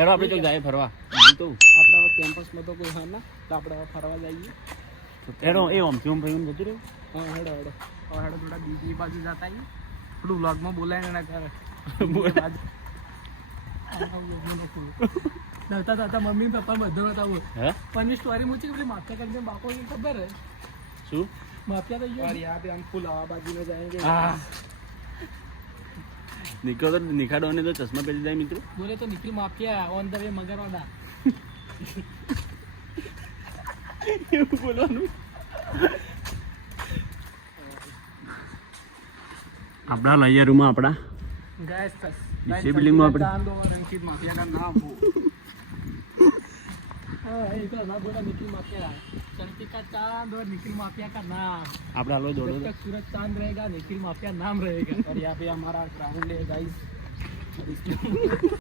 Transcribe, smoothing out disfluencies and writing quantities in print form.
હેડો આપણે ચોક જાય ફરવા તો આપણા કેમ્પસમાં તો કોઈ હા ના તો આપણે ફરવા જઈએ. હેડો એ ઓમ થી ઓમ ભાઈ જતું રહ્યું. હા હેડો હેડો હેડો થોડા બીજી બાજુ જતા આવીએ. થોડું વ્લોગમાં બોલાય ને કરે નતા મમ્મી પપ્પા બધું હતા બોલ. હે પણ સ્ટોરી મૂકી પેલી માથા કરીને બાપો ખબર હે શું माफिया तो ये और यहाँ पे हम फुल आबादी में जाएंगे. હા નિકો તો નિખાડો ને તો ચશ્મા પહેરી જાય મિત્રો. बोले तो Nikhil mafia on the way Magarwada. એવું બોલવાનું. આપણા લઈએ રૂમ આપણા गैस इसी बिल्डिंग में अपने- चांद और निखिल माफिया का नाम हो. हाँ ये तो ना बोला निखिल माफिया. चलती का चांद और निखिल माफिया का नाम. આપણે હાલો जब જોડો तक सूरज चांद रहेगा निखिल माफिया नाम रहेगा. और यहाँ पे हमारा ग्राउंड है गाइस.